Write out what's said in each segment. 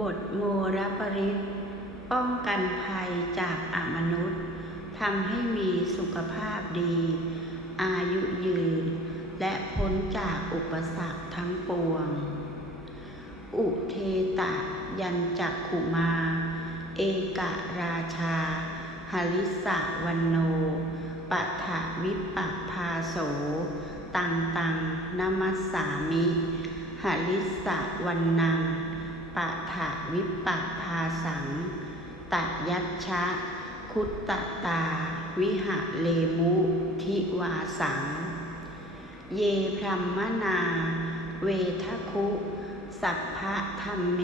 บทโมรปริตป้องกันภัยจากอมนุษย์ทำให้มีสุขภาพดี อายุยืน และพ้นจากอุปสรรคทั้งปวง อุเทตะยันจักขุมา เอกราชาหริสะวันโนปัฏฐวิปปพาโส ตังตังนามัสสามิหริสะวันนัง ปะถะวิปัปพาสังตยัชชะ คุตตตา วิหะเลมุทิวาสัง เยพรัมมนา เวทคุ สัพพะธรรมเม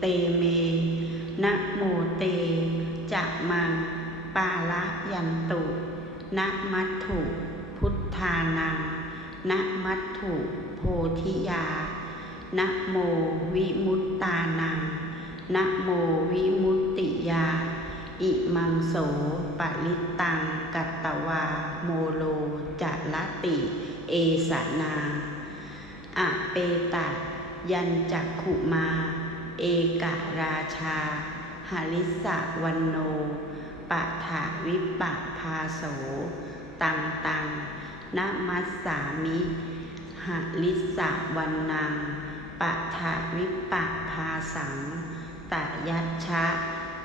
เตเม นะโมเต จักมัง ปาละยันตุ นะมัตถุ พุทธานัง นะมัตถุ โพธิยา นะโมวิมุตตานังนะโมวิมุตติยา อิมังโสปะลิตัง กัตตวา โมโลจะละติ เอสนาอะเปตะยันจักขุมา เอกราชาหาริสะวันโนปะถาวิปัปพาโส ตังตังนะมัสสามิหาริสะวันนัง ปะถาวิปัปพาสังตยัชชะ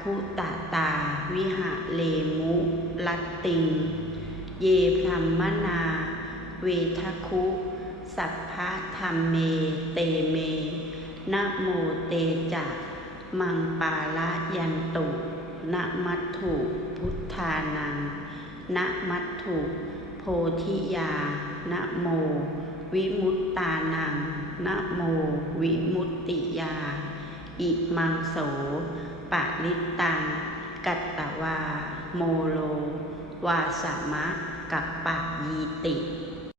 คุตตา วิหะเลมุลัตติง เยพรัมมนา เวทคุ สัพพะธรรมเม เตเมนะโมเตจะมังปาละยันตุนะมัตถุพุทธานังนะมัตถุ โพธิยานะโม วิมุตตานังนะโม วิมุตติยา อิมังโสปะลิตัง กัตตวา โมโล วาสามะ กับปะยีติ